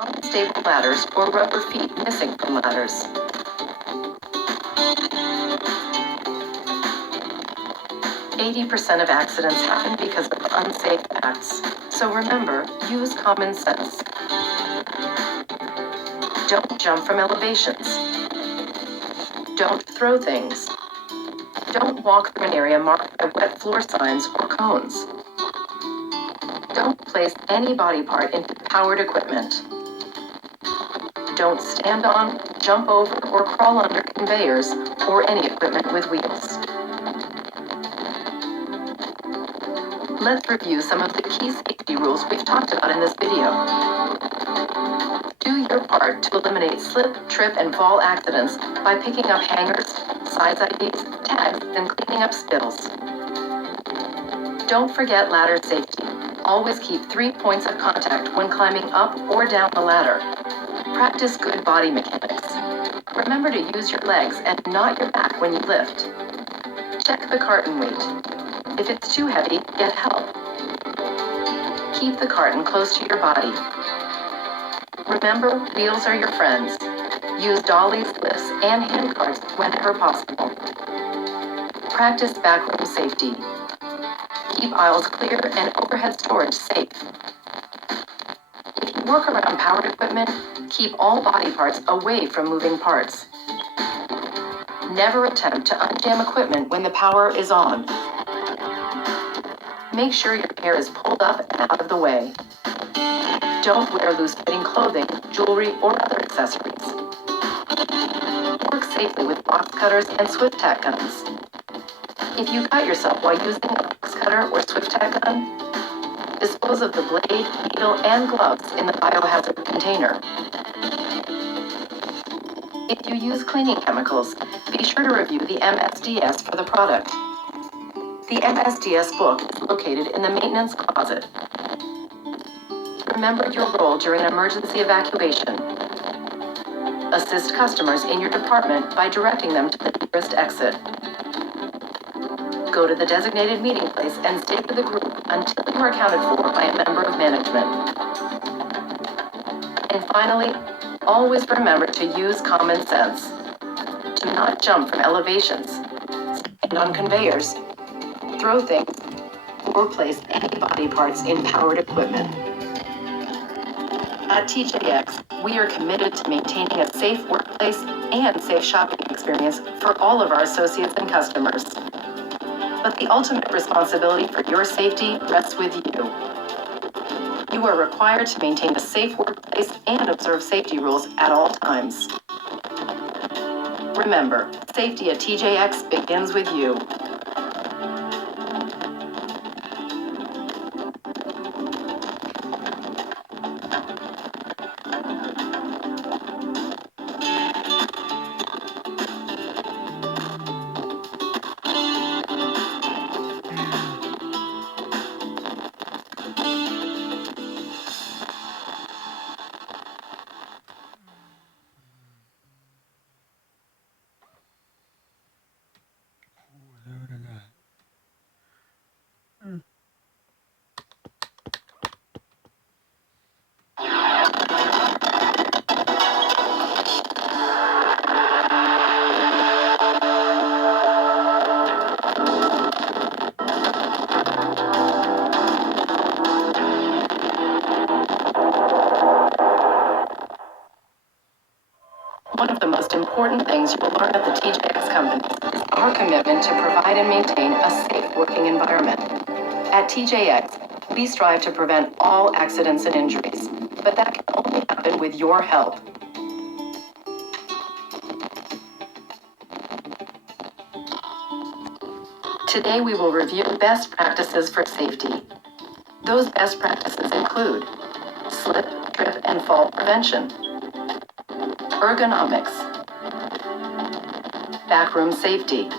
unstable ladders, or rubber feet missing from ladders. %80 of accidents happen because of unsafe acts. So remember, use common sense. Don't jump from elevations. Don't throw things. Don't walk through an area marked by wet floor signs or cones. Don't place any body part into powered equipment. Don't stand on, jump over, or crawl under conveyors or any equipment with wheels. Let's review some of the key safety rules we've talked about in this video. Do your part to eliminate slip, trip, and fall accidents by picking up hangers, size IDs, tags, and cleaning up spills. Don't forget ladder safety. Always keep 3 points of contact when climbing up or down the ladder. Practice good body mechanics. Remember to use your legs and not your back when you lift. Check the carton weight. If it's too heavy, get help. Keep the carton close to your body. Remember, wheels are your friends. Use dollies, lifts, and hand carts whenever possible. Practice backroom safety. Keep aisles clear and overhead storage safe. If you work around powered equipment, keep all body parts away from moving parts. Never attempt to unjam equipment when the power is on. Make sure your hair is pulled up and out of the way. Don't wear loose-fitting clothing, jewelry, or other accessories. Work safely with box cutters and swift tack guns. If you cut yourself while using a box cutter or swift tack gun, dispose of the blade, needle, and gloves in the biohazard container. If you use cleaning chemicals, be sure to review the MSDS for the product. The MSDS book is located in the maintenance closet. Remember your role during an emergency evacuation. Assist customers in your department by directing them to the nearest exit. Go to the designated meeting place and stay with the group until you are accounted for by a member of management. And finally, always remember to use common sense. Do not jump from elevations, stand on conveyors, throw things, or place any body parts in powered equipment. At TJX, we are committed to maintaining a safe workplace and safe shopping experience for all of our associates and customers. But the ultimate responsibility for your safety rests with you. You are required to maintain a safe workplace and observe safety rules at all times. Remember, safety at TJX begins with you. One of the most important things you will learn at the TJX company is our commitment to provide and maintain a safe working environment. At TJX, we strive to prevent all accidents and injuries, but that can only happen with your help. Today we will review best practices for safety. Those best practices include slip, trip, and fall prevention, ergonomics, backroom safety,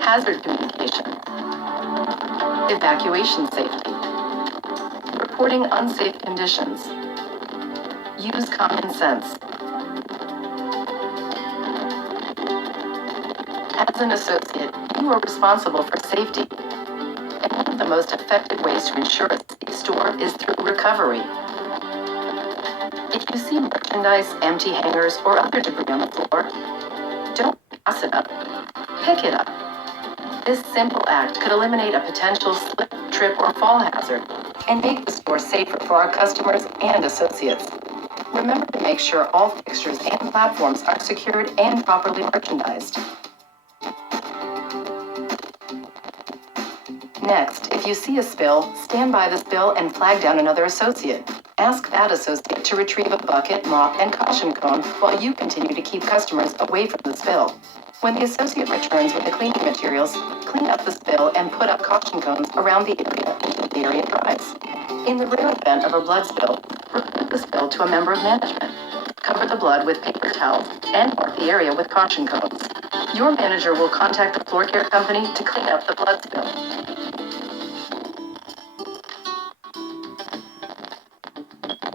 hazard communication, evacuation safety, reporting unsafe conditions, use common sense. As an associate, you are responsible for safety, and one of the most effective ways to ensure a safe store is through recovery. If you see merchandise, empty hangers, or other debris on the floor, don't pass it up. Pick it up. This simple act could eliminate a potential slip, trip, or fall hazard and make the store safer for our customers and associates. Remember to make sure all fixtures and platforms are secured and properly merchandised. Next, if you see a spill, stand by the spill and flag down another associate. Ask that associate to retrieve a bucket, mop, and caution cone while you continue to keep customers away from the spill. When the associate returns with the cleaning materials, clean up the spill and put up caution cones around the area until the area dries. In the rare event of a blood spill, report the spill to a member of management. Cover the blood with paper towels and mark the area with caution cones. Your manager will contact the floor care company to clean up the blood spill.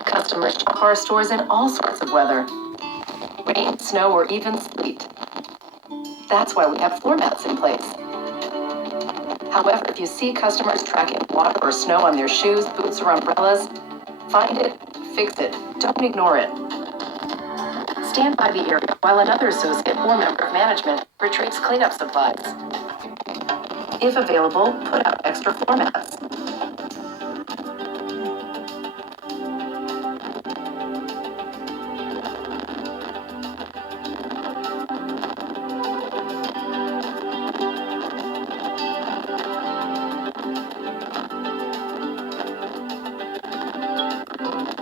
Customers shop our stores in all sorts of weather. Rain, snow, or even sleet. That's why we have floor mats in place. However, if you see customers tracking water or snow on their shoes, boots, or umbrellas, find it, fix it, don't ignore it. Stand by the area while another associate or member of management retrieves cleanup supplies. If available, put out extra floor mats.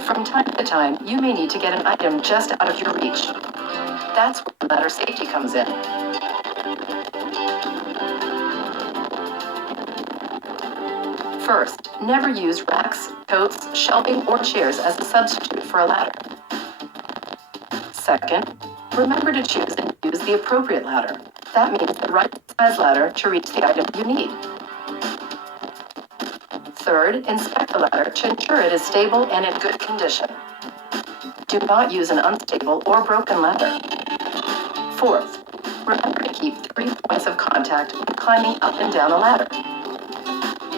From time to time, you may need to get an item just out of your reach. That's where ladder safety comes in. First, never use racks, totes, shelving, or chairs as a substitute for a ladder. Second, remember to choose and use the appropriate ladder. That means the right size ladder to reach the item you need. Third, inspect the ladder to ensure it is stable and in good condition. Do not use an unstable or broken ladder. Fourth, remember to keep 3 points of contact when climbing up and down a ladder.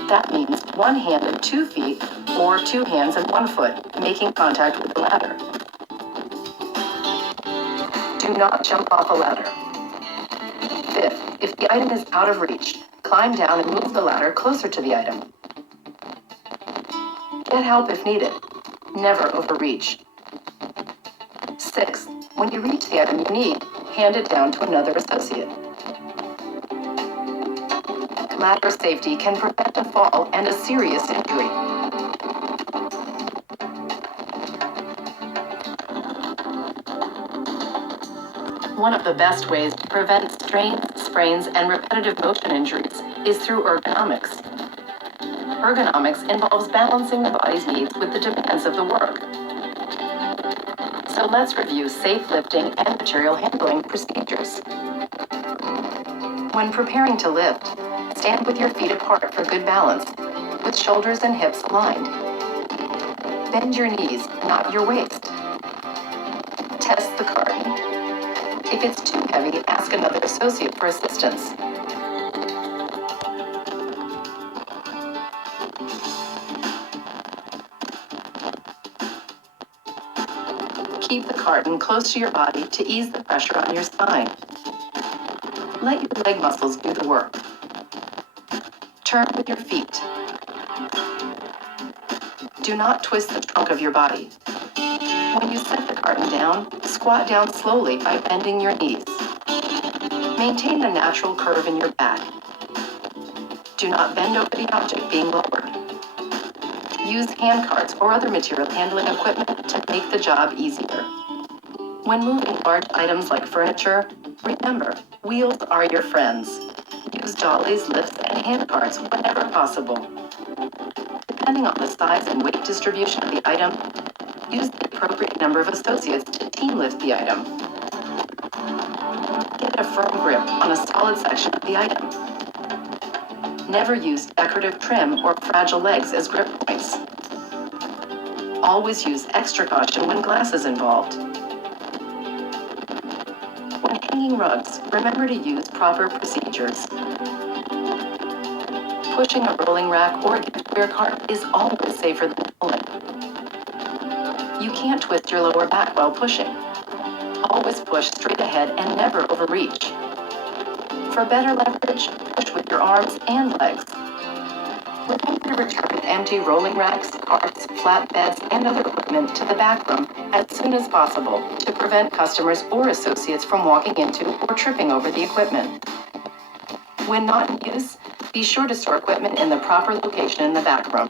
That means 1 hand and 2 feet, or 2 hands and 1 foot, making contact with the ladder. Do not jump off a ladder. Fifth, if the item is out of reach, climb down and move the ladder closer to the item. Get help if needed. Never overreach. Sixth, when you reach the item you need, hand it down to another associate. Ladder safety can prevent a fall and a serious injury. One of the best ways to prevent strains, sprains, and repetitive motion injuries is through ergonomics. Ergonomics involves balancing the body's needs with the demands of the work. So let's review safe lifting and material handling procedures. When preparing to lift, stand with your feet apart for good balance, with shoulders and hips aligned. Bend your knees, not your waist. Test the carton. If it's too heavy, ask another associate for assistance. Keep the carton close to your body to ease the pressure on your spine. Let your leg muscles do the work. Turn with your feet. Do not twist the trunk of your body. When you set the carton down, squat down slowly by bending your knees. Maintain a natural curve in your back. Do not bend over the object being lowered. Use hand carts or other material handling equipment to make the job easier. When moving large items like furniture, remember, wheels are your friends. Use dollies, lifts, and hand carts whenever possible. Depending on the size and weight distribution of the item, use the appropriate number of associates to team lift the item. Get a firm grip on a solid section of the item. Never use decorative trim or fragile legs as grip points. Always use extra caution when glass is involved. When hanging rugs, remember to use proper procedures. Pushing a rolling rack or giftware cart is always safer than pulling. You can't twist your lower back while pushing. Always push straight ahead and never overreach. For better leverage, push with your arms and legs. Remember to return empty rolling racks, carts, flatbeds, and other equipment to the back room as soon as possible to prevent customers or associates from walking into or tripping over the equipment. When not in use, be sure to store equipment in the proper location in the back room.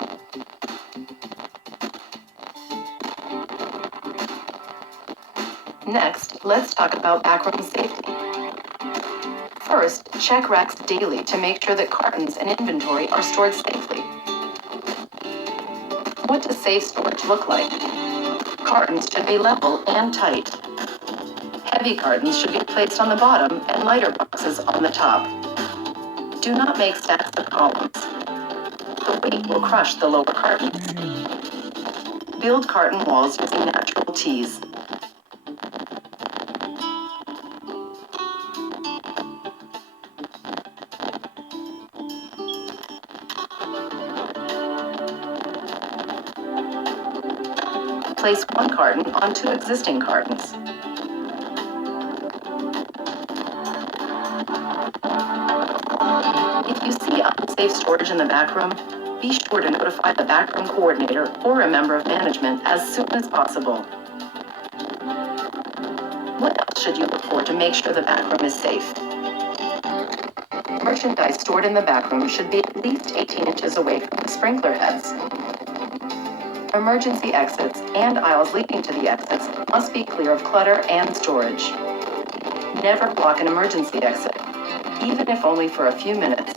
Next, let's talk about backroom safety. First, check racks daily to make sure that cartons and inventory are stored safely. What does safe storage look like? Cartons should be level and tight. Heavy cartons should be placed on the bottom and lighter boxes on the top. Do not make stacks of columns. The weight will crush the lower cartons. Build carton walls using natural tees. Place one carton on two existing cartons. If you see unsafe storage in the back room, be sure to notify the backroom coordinator or a member of management as soon as possible. What else should you look for to make sure the back room is safe? Merchandise stored in the back room should be at least 18 inches away from the sprinkler heads. Emergency exits and aisles leading to the exits must be clear of clutter and storage. Never block an emergency exit, even if only for a few minutes.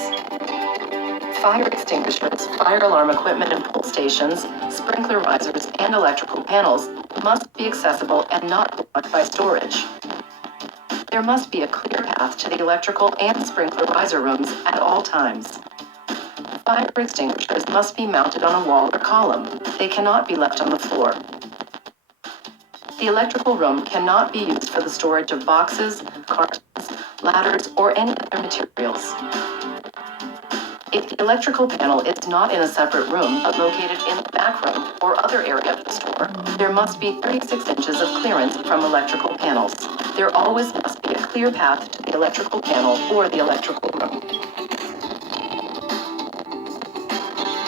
Fire extinguishers, fire alarm equipment and pull stations, sprinkler risers, and electrical panels must be accessible and not blocked by storage. There must be a clear path to the electrical and sprinkler riser rooms at all times. Fire extinguishers must be mounted on a wall or column. They cannot be left on the floor. The electrical room cannot be used for the storage of boxes, cartons, ladders, or any other materials. If the electrical panel is not in a separate room but located in the back room or other area of the store, there must be 36 inches of clearance from electrical panels. There always must be a clear path to the electrical panel or the electrical room.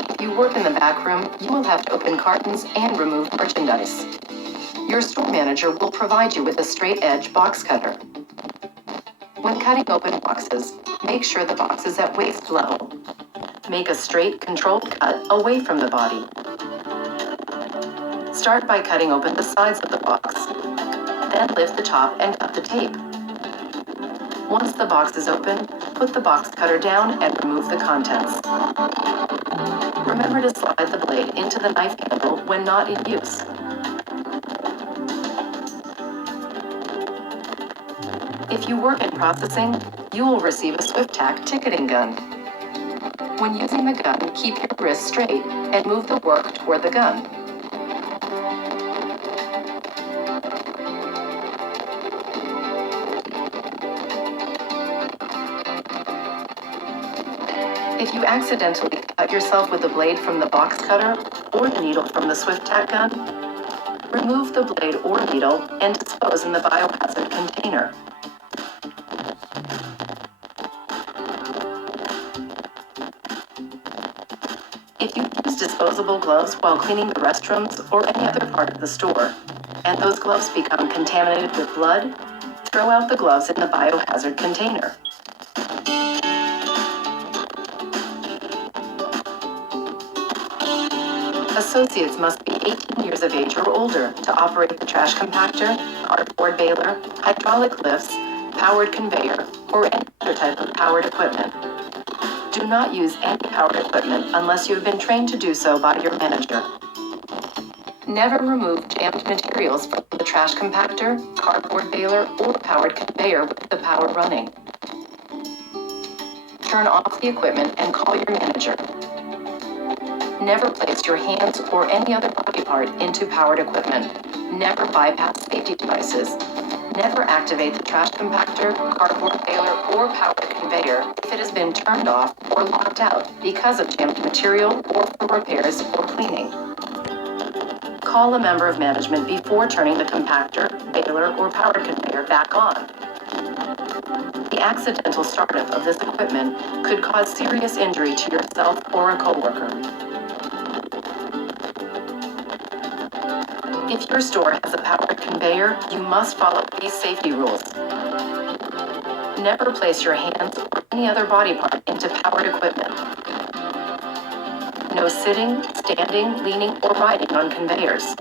If you work in the back room, you will have to open cartons and remove merchandise. Your store manager will provide you with a straight edge box cutter. When cutting open boxes, make sure the box is at waist level. Make a straight, controlled cut away from the body. Start by cutting open the sides of the box. Then lift the top and cut the tape. Once the box is open, put the box cutter down and remove the contents. Remember to slide the blade into the knife handle when not in use. If you work in processing, you will receive a SwiftTac ticketing gun. When using the gun, keep your wrist straight and move the work toward the gun. If you accidentally cut yourself with the blade from the box cutter or the needle from the SwiftTac gun, remove the blade or needle and dispose in the biohazard container. If you use disposable gloves while cleaning the restrooms or any other part of the store, and those gloves become contaminated with blood, throw out the gloves in the biohazard container. Associates must be 18 years of age or older to operate the trash compactor, cardboard baler, hydraulic lifts, powered conveyor, or any other type of powered equipment. Do not use any powered equipment unless you have been trained to do so by your manager. Never remove jammed materials from the trash compactor, cardboard baler, or powered conveyor with the power running. Turn off the equipment and call your manager. Never place your hands or any other body part into powered equipment. Never bypass safety devices. Never activate the trash compactor, cardboard baler, or powered conveyor if it has been turned off or locked out because of jammed material or for repairs or cleaning. Call a member of management before turning the compactor, baler, or powered conveyor back on. The accidental startup of this equipment could cause serious injury to yourself or a coworker. If your store has a powered conveyor, you must follow these safety rules. Never place your hands or any other body part into powered equipment. No sitting, standing, leaning, or riding on conveyors.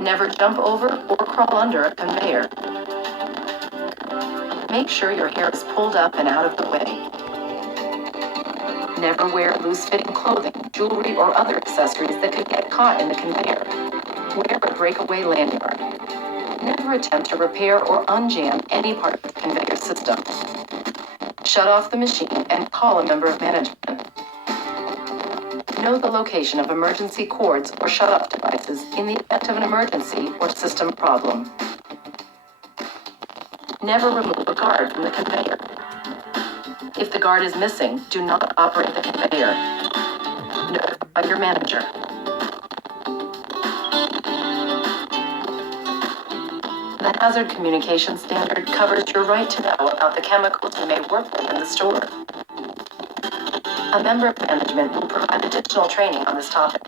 Never jump over or crawl under a conveyor. Make sure your hair is pulled up and out of the way. Never wear loose-fitting clothing, jewelry, or other accessories that could get caught in the conveyor. Wear a breakaway lanyard. Never attempt to repair or unjam any part of the conveyor system. Shut off the machine and call a member of management. Know the location of emergency cords or shut-off devices in the event of an emergency or system problem. Never remove a guard from the conveyor. If the guard is missing, do not operate the conveyor. Notify your manager. The Hazard Communication Standard covers your right to know about the chemicals you may work with in the store. A member of management will provide additional training on this topic.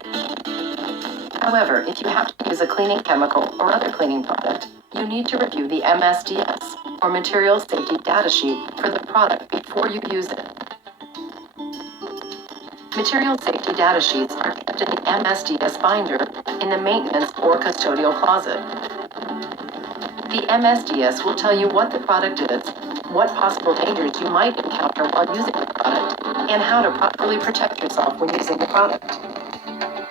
However, if you have to use a cleaning chemical or other cleaning product, you need to review the MSDS, or Material Safety Data Sheet, for the product before you use it. Material Safety Data Sheets are kept in the MSDS binder in the maintenance or custodial closet. The MSDS will tell you what the product is, what possible dangers you might encounter while using the product, and how to properly protect yourself when using the product.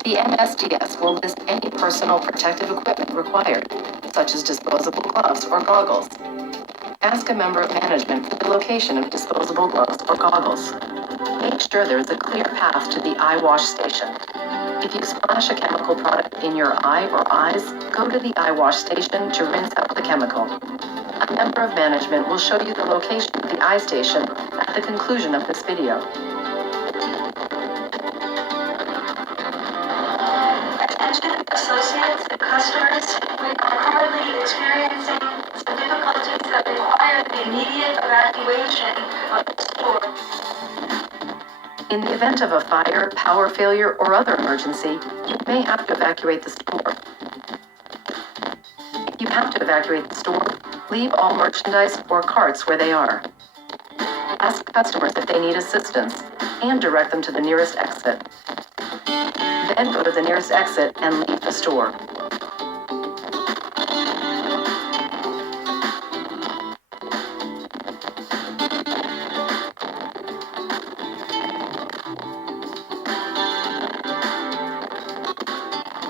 The MSDS will list any personal protective equipment required, such as disposable gloves or goggles. Ask a member of management for the location of disposable gloves or goggles. Make sure there is a clear path to the eye wash station. If you splash a chemical product in your eye or eyes, go to the eye wash station to rinse out the chemical. A member of management will show you the location of the eye station at the conclusion of this video. Attention associates and customers, we are currently experiencing some difficulties that require the immediate evacuation of the store. In the event of a fire, power failure, or other emergency, you may have to evacuate the store. If you have to evacuate the store, leave all merchandise or carts where they are. Ask customers if they need assistance, and direct them to the nearest exit. Then go to the nearest exit and leave the store.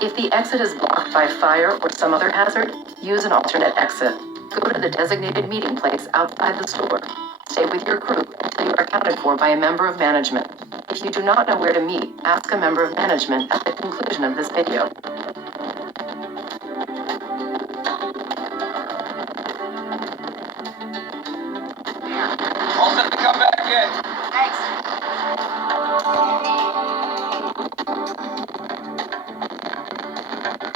If the exit is blocked by fire or some other hazard, use an alternate exit. Go to the designated meeting place outside the store. Stay with your group until you are accounted for by a member of management. If you do not know where to meet, ask a member of management at the conclusion of this video. All set to come back in. Thanks.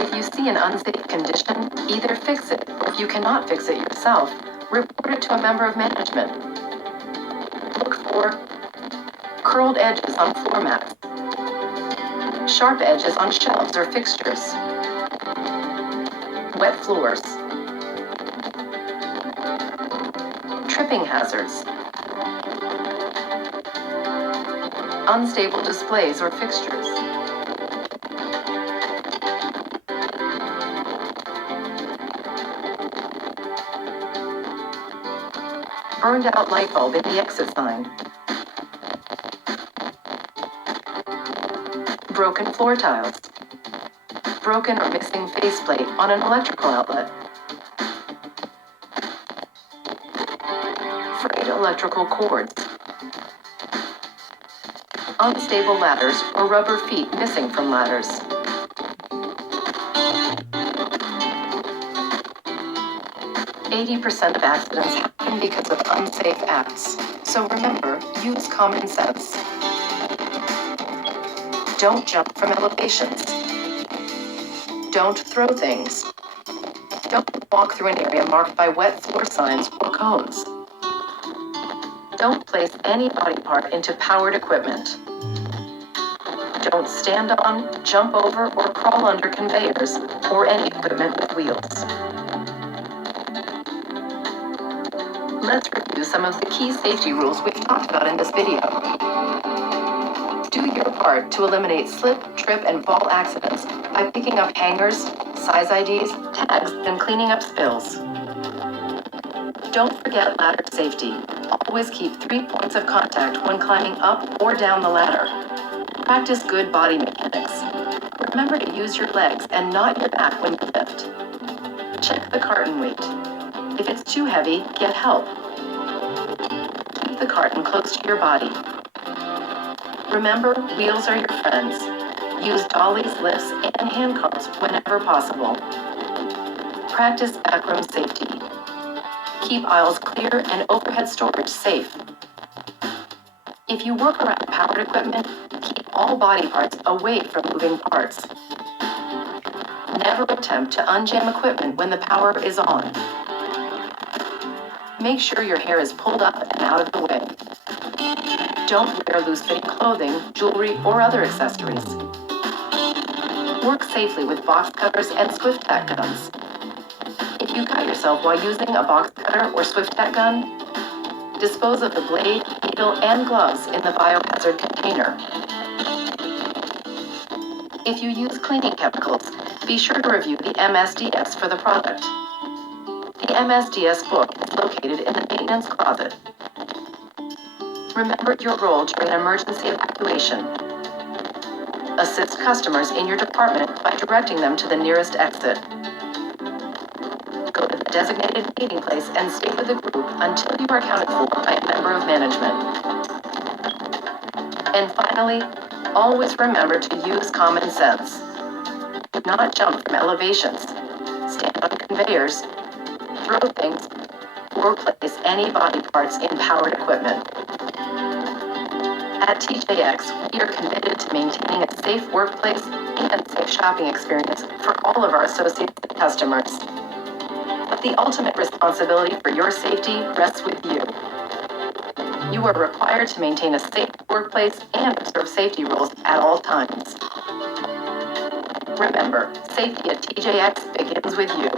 If you see an unsafe condition, either fix it, or if you cannot fix it yourself, report it to a member of management. Look for curled edges on floor mats, sharp edges on shelves or fixtures, wet floors, tripping hazards, unstable displays or fixtures, burned out light bulb in the exit sign, broken floor tiles, broken or missing faceplate on an electrical outlet, frayed electrical cords, unstable ladders or rubber feet missing from ladders. %80 of accidents happen because of unsafe acts. So remember, use common sense. Don't jump from elevations. Don't throw things. Don't walk through an area marked by wet floor signs or cones. Don't place any body part into powered equipment. Don't stand on, jump over, or crawl under conveyors or any equipment with wheels. Let's review some of the key safety rules we've talked about in this video. Do your part to eliminate slip, trip, and fall accidents by picking up hangers, size IDs, tags, and cleaning up spills. Don't forget ladder safety. Always keep 3 points of contact when climbing up or down the ladder. Practice good body mechanics. Remember to use your legs and not your back when you lift. Check the carton weight. If it's too heavy, get help. Keep the carton close to your body. Remember, wheels are your friends. Use dollies, lifts, and hand carts whenever possible. Practice backroom safety. Keep aisles clear and overhead storage safe. If you work around powered equipment, keep all body parts away from moving parts. Never attempt to unjam equipment when the power is on. Make sure your hair is pulled up and out of the way. Don't wear loose-fitting clothing, jewelry, or other accessories. Work safely with box cutters and swift tack guns. If you cut yourself while using a box cutter or swift tack gun, dispose of the blade, needle, and gloves in the biohazard container. If you use cleaning chemicals, be sure to review the MSDS for the product. The MSDS book is located in the maintenance closet. Remember your role during an emergency evacuation. Assist customers in your department by directing them to the nearest exit. Go to the designated meeting place and stay with the group until you are accounted for by a member of management. And finally, always remember to use common sense. Do not jump from elevations, stand on conveyors, throw things, or place any body parts in powered equipment. At TJX, we are committed to maintaining a safe workplace and safe shopping experience for all of our associates and customers. But the ultimate responsibility for your safety rests with you. You are required to maintain a safe workplace and observe safety rules at all times. Remember, safety at TJX begins with you.